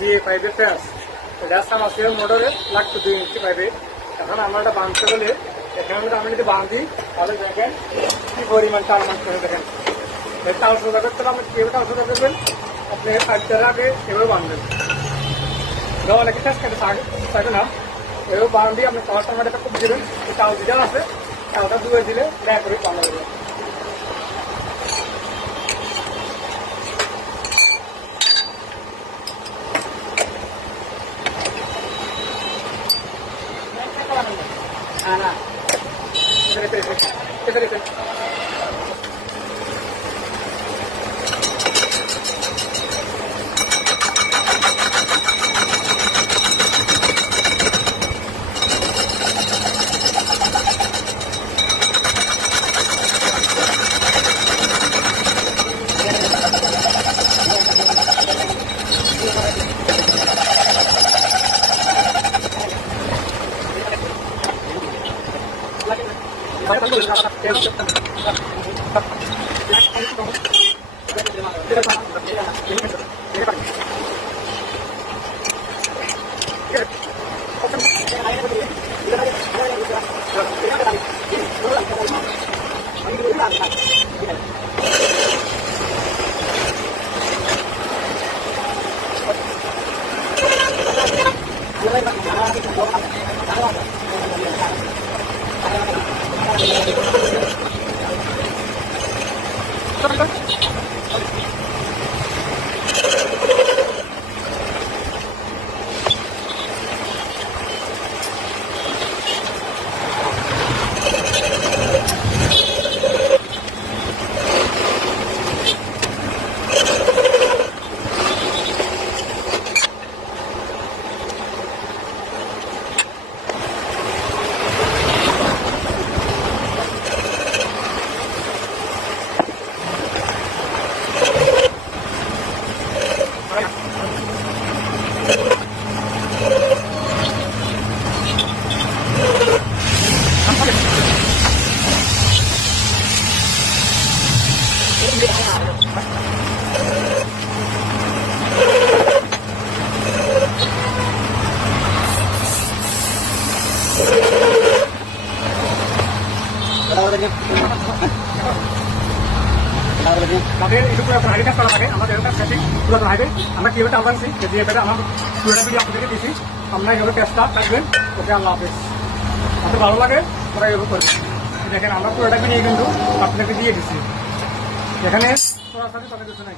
যে পাইপের প্যাঁচ এটা সামাসিয়ার মোটরে লাগতো 2 ইঞ্চি পাইপে। এখন আমরা এটা বাঁধতে গেলে এখানে আমি যদি বাঁধি তাহলে দেখেন কি পরিমাণ টাল মারতে হবে। দেখেন টাল সোজা করতে হলে আপনি কীভাবে টাল সোজা করবেন, আপনি পাইপটার আগে এভাবে বাঁধবেন। অনেকে শেষ কেটে থাকে না, এভাবে বাঁধ দিয়ে আপনি টাল টামাটা খুব দেবেন, টাল দিতে আছে টালটা দুয়ে দিলে ব্যাগ করে বাঁধা দেবেন। Ana, espérate. তাদের একটু পুরো হাইডে কাজ করা থাকে। আমরা যেটা সেটিং পুরো হাইডে আমরা কীভাবে টাল বানছি যে এবারে আমার পুরোটা ভিডিও আপনাদেরকে দিয়েছি। আপনারা এইভাবে চেষ্টা থাকবেন। ওকে, আল্লাহ হাফেজ। আপনাদের ভালো লাগে ওরা এভাবে করবেন। দেখেন আমরা পুরোটা ভিডিও কিন্তু আপনাদেরকে দিয়ে দিচ্ছি, এখানে সরাসরি তাদের কিছু নাই।